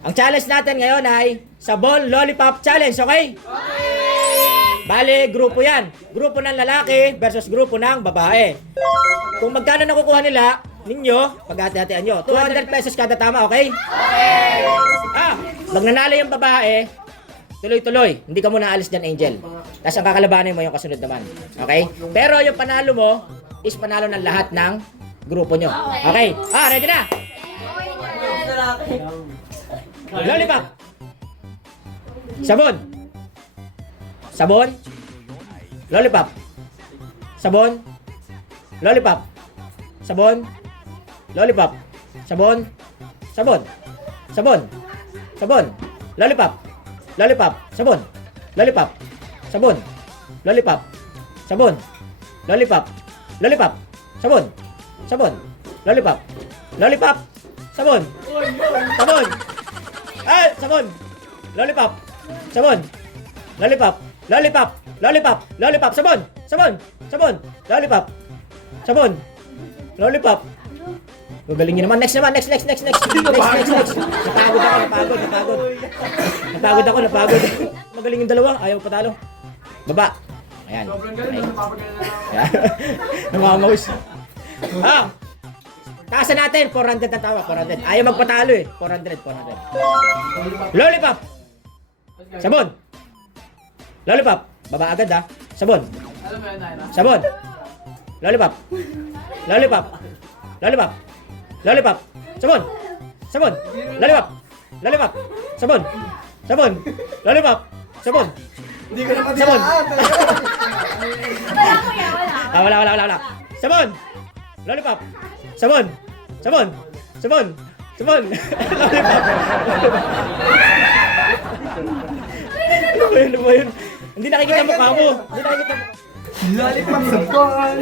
Ang challenge natin ngayon ay Sabon Lollipop Challenge, okay? Bale, grupo yan. Grupo ng lalaki versus grupo ng babae. Kung magkano nakukuha nila, ninyo, paghati-hatian nyo. 200 pesos kada tama, okay? Pag nanalo yung babae, tuloy-tuloy. Hindi ka muna alis dyan, Angel. Tapos ang kakalabanin mo yung kasunod naman. Okay? Pero yung panalo mo is panalo ng lahat ng grupo nyo. Okay? Ready na? Lollipop. Sabon. Sabon. Lollipop. Sabon. Lollipop. Sabon. Lollipop. Sabon. Sabon. Sabon. Sabon. Lollipop. Lollipop. Sabon. Lollipop. Sabon. Lollipop. Sabon. Lollipop. Lollipop. Sabon. Sabon. Lollipop. Lollipop. Sabon. Sabon. Sabon. Lollipop. Sabon. Lollipop. Lollipop. Lollipop. Lollipop. Sabon. Sabon. Sabon. Lollipop. Sabon. Lollipop. Magaling nyo naman. Next naman. Next. Napagod. Magaling yung dalawa. Ayaw patalo. Baba. Ayan. Namamaus. Taasan natin. 400 na tawa. 400. Ayaw magpatalo eh. 400. Lollipop. Sabon. Lollipop. Baba agad ha. Sabon. Sabon. Lollipop. Lollipop. Lollipop. Lollipop. Sabon. Sabon. Lollipop. Lollipop. Sabon. Sabon. Lollipop. Sabon. Hindi ko na Sabon. Wala. Wala. Sabon. Lollipop. Sabon. Sabon. Sabon. Sabon. Lollipop. Ano ba yun? Hindi nakikita mukha mo. Hindi nakikita mukha. Lollipop, sabon,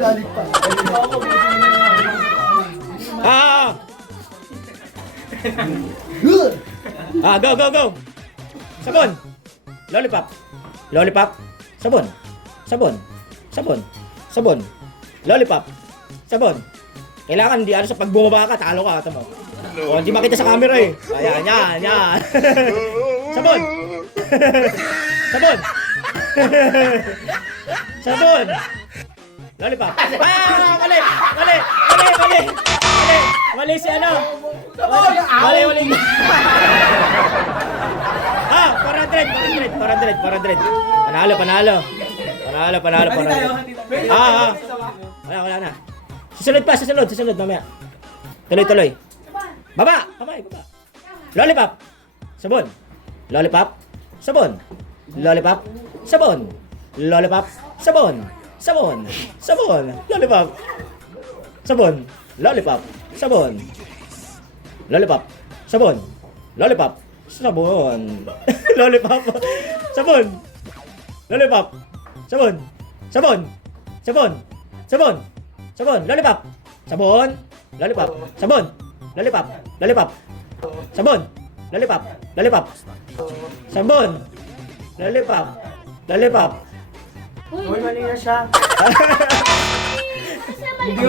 lollipop. Go. Sabon. Lollipop. Lollipop. Sabon. Sabon. Sabon. Sabon. Lollipop. Sabon. Kailangan hindi sa pag bumaba ka, talo ka. Tama. O, hindi makita sa camera eh. Ayan. Sabon. Sabon. Sabon. Lollipop. Mali si ano? Mali. 400. Panalo. Wala na. Susunod mamaya. Tuloy. Baba. Lollipop. Sabon. Lollipop. Sabon. Lollipop. Sabon. Lollipop. Sabon. Lollipop. Sabon. Lollipop. Sabon. Lollipop. Sabon. Lollipop. Sabon. Lollipop. Sabon. Lollipop. Sabon. Lollipop. Sabon. Lollipop. Sabon. Lollipop. Sabon. Lollipop. Sabon. Lollipop. Uy, mali na siya. Hindi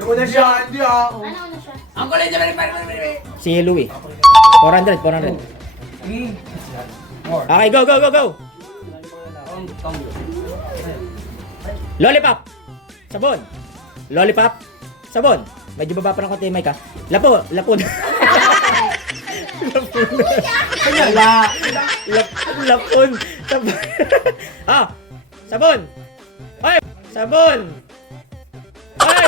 Ako na siya, hindi ah. Ano na siya? Ang kulit naman yung Si Louie. 400. Okay, go. Lollipop. Sabon. Lollipop. Sabon. Medyo baba pa ng konti, Mike ha. Lapon. Lapon. Sabon. Sabon. Ay, sabon. Ay,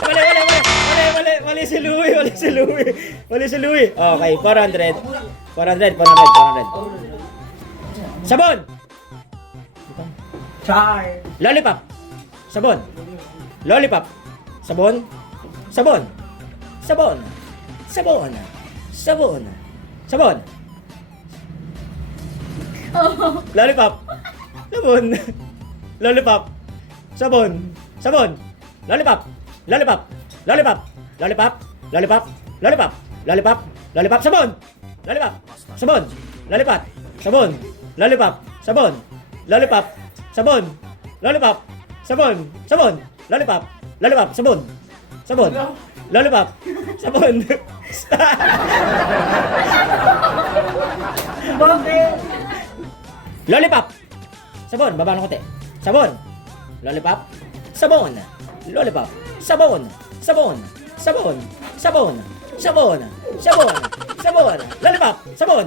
mali si Louie. Okay, 400. Sabon. Char. Lollipop. Sabon. Lollipop. Sabon. Lollipop. Sabon. Lollipop. Sabon. Lollipop. Sabon. Lollipop. Sabon. Bakit? Lollipop. Sabon, baba ng konti. Sabon. Lollipop. Sabon. Lollipop. Sabon. Sabon. Sabon. Sabon. Sabon. Sabon. Sabon. Lollipop. Sabon.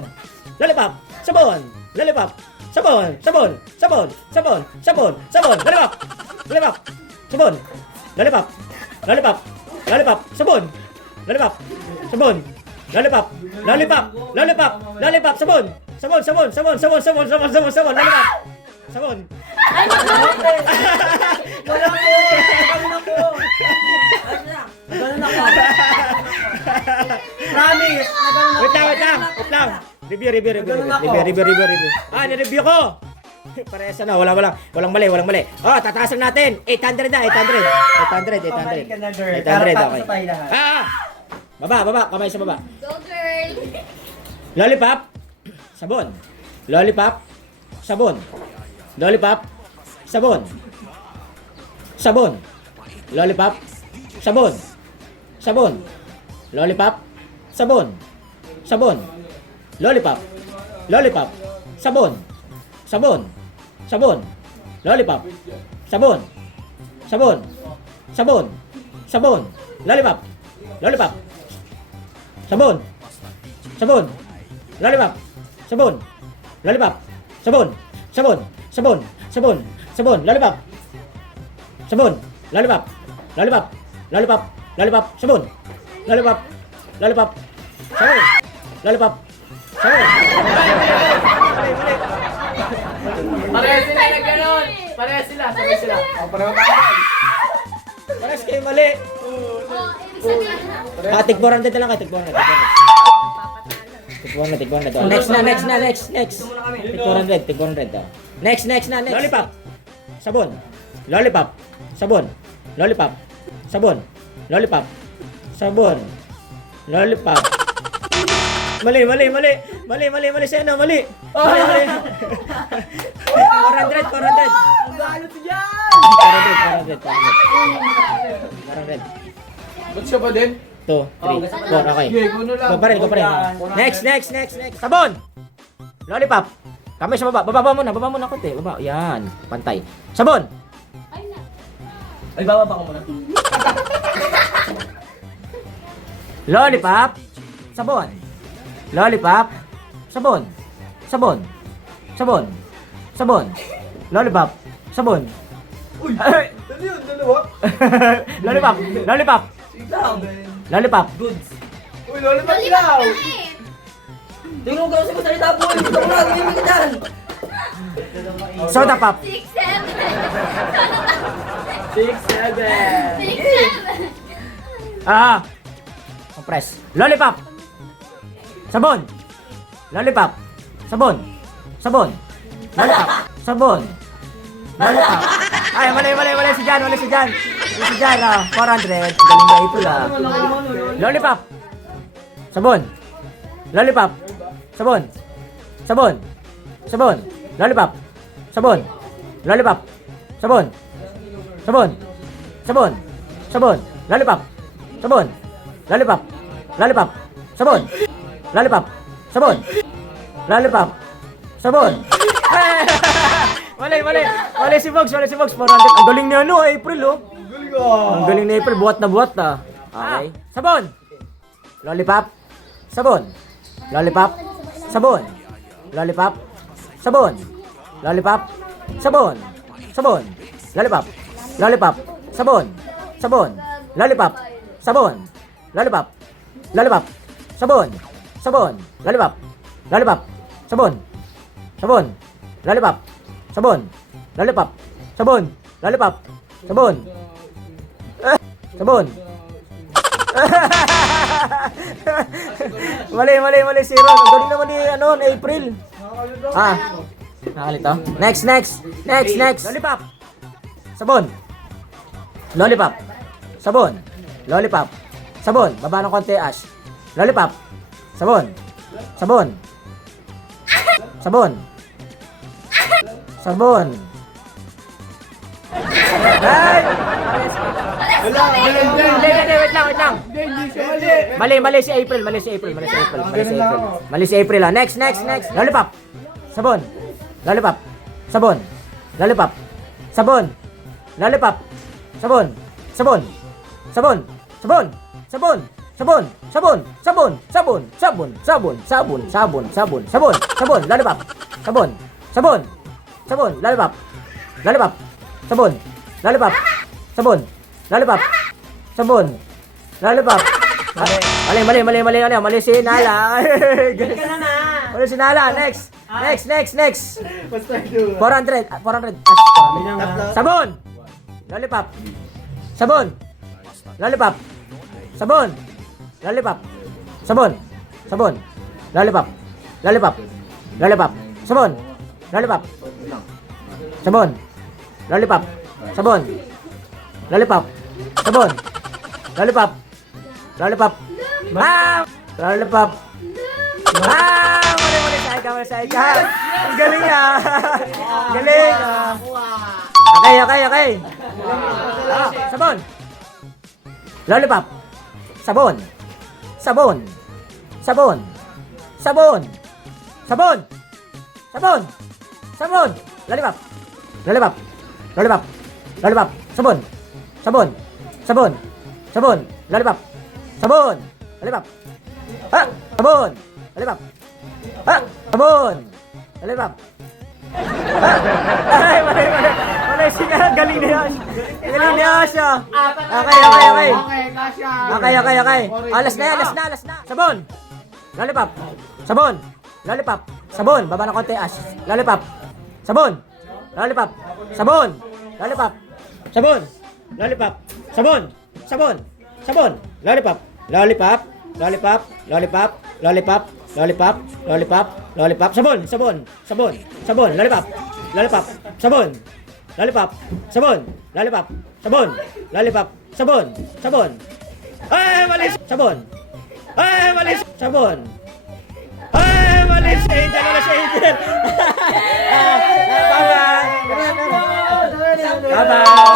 Lollipop. Sabon. Lollipop. Sabon. Sabon. Sabon. Sabon. Sabon. Sabon. Lollipop. Lollipop. Sabon. Lollipop. Lollipop. Lollipop. Sabon. Lollipop. Sabon. Lollipop. Lollipop. Lollipop. Lollipop. Sabon. Sabon. Sabon. Sabon. Sabon. Sabon. Sabon. Sabon. Sabon. Lollipop. Sabon. Wala ko! Ganun ako! Ganun ako! Promise! Wait lang, wait lang. Wait lang. Review. Review. Nireview ko. Parehas na, walang mali. Oh, tataasan natin. 800 na, 800. 800, okay. Baba, kamay sa baba. Go girl! Lollipop. Sabon. Lollipop. Sabon. Lollipop. Sabon. Sabon. Lollipop. Sabon. Sabon. Lollipop. Sabon. Sabon. Lollipop. Lollipop. Sabon. Sabon. Sabon. Lollipop. Sabon. Sabon. Sabon. Sabon. Lollipop. Lollipop. Sabon. Sabon. Lollipop. Sabon. Lollipop. Sabon. Sabon. Sabon. Sabon. Sabon. Lollipop. Sabon. Lollipop. Lollipop. Lollipop. Lollipop. Sabon. Lollipop. Lollipop. Sabon. Lollipop. Sabon. Parehas sila na gano'n! Parehas sila, sabay sila. Pareho tayo. Parehas kayo mali. Oh, ibig sabihin, Tig 400 na lang kayo. Tig 400. Tig 400. Oh. Next. Tig 400. Oh. Next. Lollipop. Sabon. Lollipop. Sabon. Lollipop. Sabon. Lollipop. Sabon. Lollipop. Mali. Siya na, mali. 400. Ang galo si Jan! 400. Ba't siya ba din? 2, 3, 4, okay. Sige, kuno lang. Go pa rin. Next. Sabon. Lollipop. Kamay sa baba. Baba muna konti. Baba. Yan. Pantay. Sabon. ay na. Ay, bababa ko muna. Lollipop. Sabon. Lollipop. Sabon. Sabon. Sabon. Sabon. Lollipop. Sabon. Uy! Ay! Ano yun? Dalawa? Lollipop. Ikaw! Lollipop. Goods! Uy, lollipop ilaw! Tingnan mo kasi magsalita po. Gusto ko na gawin ka dyan. Soda pop. 6, 7. 6, 7! 6, 7. Compress. Lollipop. Sabon. Lollipop. Sabon. Sabon. Lollipop. Sabon. Lollipop. Ay, mali si Jan. 400. Galing na ito lang. Lollipop. Sabon. Lollipop. Sabon. Sabon. Sabon. Lollipop. Sabon. Lollipop. Sabon. Sabon. Sabon. Sabon. Lollipop. Sabon. Lollipop. Lollipop. Sabon. Lollipop. Sabon. Lollipop. Sabon. Mali si Bogs. 400. Ang galing ni April, oh. Galing ah! Ang galing ni April, buhat na. Okay. Sabon. Lollipop. Sabon. Lollipop. Sabon. Lollipop. Sabon. Lollipop. Sabon. Sabon. Lollipop. Lollipop. Sabon. Sabon. Lollipop. Sabon. Lollipop. Lollipop. Sabon. Sabon. Lollipop. Lollipop. Sabon. Sabon. Lollipop. Sabon. Lollipop. Sabon. Lollipop. Sabon. Sabon. Mali si Ron. Ang galing naman ni April. Nakalito. Next. Lollipop. Sabon. Lollipop. Sabon. Lollipop. Sabon. Baba ng konti, Ash. Lollipop. Sabon. Sabon. Sabon. Sabon. Ay! Hindi, wait lang. Mali si April. Mali si April. Next. Lollipop. Sabon. Lollipop. Sabon. Lollipop. Sabon. Lollipop. Sabon. Sabon. Sabon. Sabon. Sabon. Sabon. Sabon. Sabon. Sabon. Sabon. Sabon. Sabon. Sabon. Sabon. Sabon. Sabon. Lollipop. Sabon. Sabon. Sabon. Lollipop. Lollipop. Sabon. Lollipop. Sabon. Lollipop. Sabon. Lollipop. Mali si Nala. Mali si Nala. Next. 400. Sabon. Lollipop. Sabon. Lollipop. Sabon. Lollipop. Sabon. Sabon. Lollipop. Lollipop. Lollipop. Sabon. Lollipop. Sabon. Lollipop. Sabon. Lollipop. Sabon. Lollipop. Lollipop. Lollipop. Mali sa ika. Ang galing niya. Galing. Okay. Sabon. Lollipop. Sabon. Sabon. Sabon. Sabon. Sabon. Sabon. Sabon. Lollipop. Lollipop. Lollipop. Lollipop. Sabon. Sabon. Sabon. Sabon. Lollipop. Sabon. Lollipop. Sabon. Lollipop. Sabon. Lollipop. Ay, mali siya. Galing niya siya. Okay. Alas na. Sabon. Lollipop. Sabon. Lollipop. Sabon. Baba na konti. Lollipop. Sabon. Lollipop. Sabon. Lollipop. Sabon. Lollipop. Sabon. Sabon. Sabon. Lollipop. Lollipop. Lollipop. Lollipop. Lollipop. Lollipop. Lollipop. Lollipop. Sabon. Sabon. Sabon. Sabon. Lollipop. Lollipop. Sabon. Lollipop. Sabon. Lollipop. Sabon. Lollipop. Sabon. Sabon. Ay, mali. Sabon. Ay, mali. Sabon. Ay, mali si Angel. Bye-bye. Bye-bye.